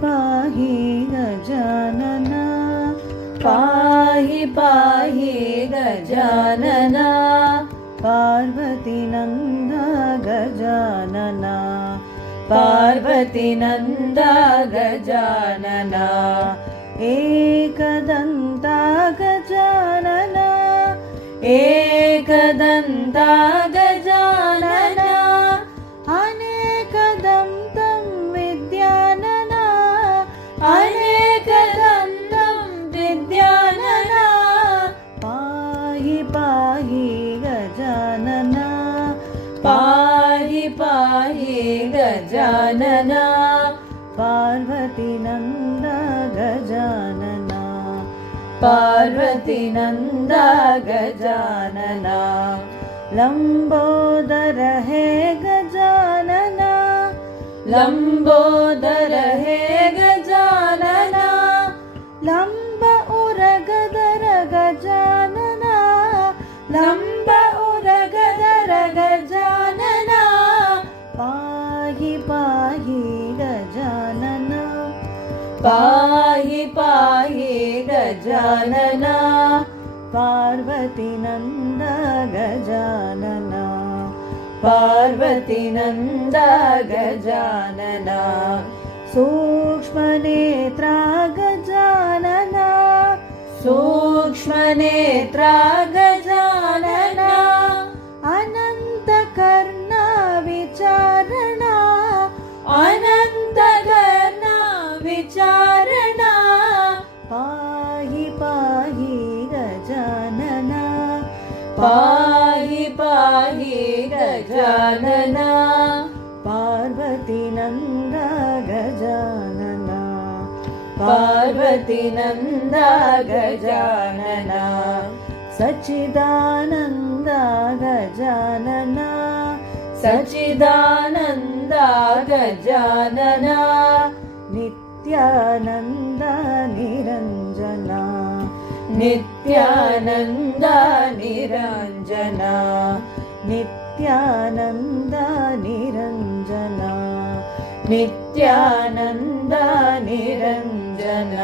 पाहि गजानन पाहि पाहि गजानन पार्वतीनन्द गजानन पार्वतीनन्द गजानन एकदन्ता गजानन एकदन्ता गजानन अनेकदन्तं विद्यानन अनेकदन्तं विद्यानन पाहि पाहि गजानन पाहि पाहि गजानन पार्वतीनन्द गजानन पार्वतीनन्द गजानन लम्बोदर हे गजानन लम्बोदर हे गजानन लम्ब उरगदर गजानन लम्ब उरगदर गजानन पाहि पाहि गजानन पाहि पाहि गजानन पार्वतीनन्द गजानन पार्वतीनन्द गजानन सूक्ष्मनेत्रा गजानन सूक्ष्मनेत्रा गजानन अनन्तकर्णा विचारणा अनन्तकर्णा विचारणा पाहि पाहि गजानन पाहि पाहि गजानन पार्वतीनन्द गजानन पार्वतीनन्द गजानन सच्चिदानन्द गजानन सच्चिदानन्द गजानन नित्यानन्द निरञ्जन नित्यानन्द निरञ्जन नित्यानन्द निरञ्जन नित्यानन्द निरञ्जन।